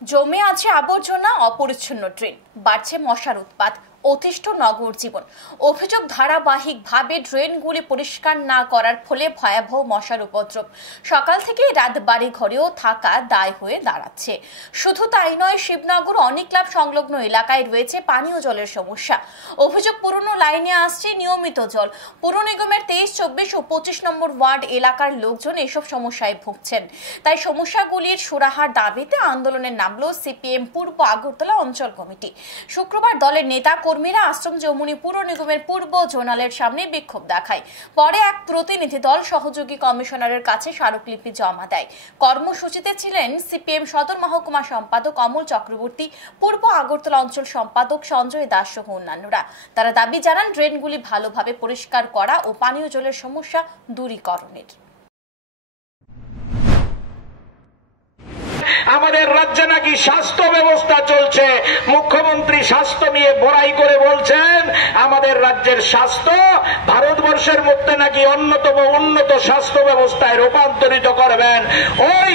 জমে আছে আবর্জনা, অপরিচ্ছন্ন ড্রেন, বাড়ছে মশার উৎপাত, অতিষ্ঠ নগর জীবন। অভিযোগ, ধারাবাহিকভাবে ড্রেনগুলি পরিষ্কার না করার ফলে ভয়াবহ মশার উপদ্রব সকাল থেকে রাত বাড়ি ঘরেও থাকা দায় হয়ে দাঁড়াচ্ছে। শুধু তাই নয়, শিবনগর অনেক ক্লাব সংলগ্ন এলাকায় রয়েছে পানীয় জলের সমস্যা। অভিযোগ, পুরনো লাইনে আসছে নিয়মিত জল। পুর নিগমের 23, 24 ও 25 নম্বর ওয়ার্ড এলাকার লোকজন এসব সমস্যায় ভুগছেন। তাই সমস্যাগুলির সুরাহার দাবিতে আন্দোলনের নামলো সিপিএম পূর্ব আগরতলা অঞ্চল কমিটি। শুক্রবার দলের নেতা কর্মীরা আশ্রম যমুনী পুর নিগমের পূর্ব জোনালের সামনে বিক্ষোভ দেখায়। পরে এক প্রতিনিধি দল সহযোগী কমিশনারের কাছে স্মারকলিপি জমা দেয়। কর্মসূচিতে ছিলেন সিপিএম সদর মহকুমা সম্পাদক অমল চক্রবর্তী, পূর্ব আগরতলা অঞ্চল সম্পাদক সঞ্জয় দাস সহ অন্যান্যরা। তারা দাবি জানান ড্রেনগুলি ভালোভাবে পরিষ্কার করা ও পানীয় জলের সমস্যা দূরীকরণের। আমাদের রাজ্যে নাকি স্বাস্থ্য ব্যবস্থা চলছে, মুখ্যমন্ত্রী স্বাস্থ্য নিয়ে বড়াই করে বলছেন আমাদের রাজ্যের স্বাস্থ্য ভারতবর্ষের মধ্যে নাকি অন্যতম উন্নত স্বাস্থ্য ব্যবস্থায় রূপান্তরিত করবেন। ওই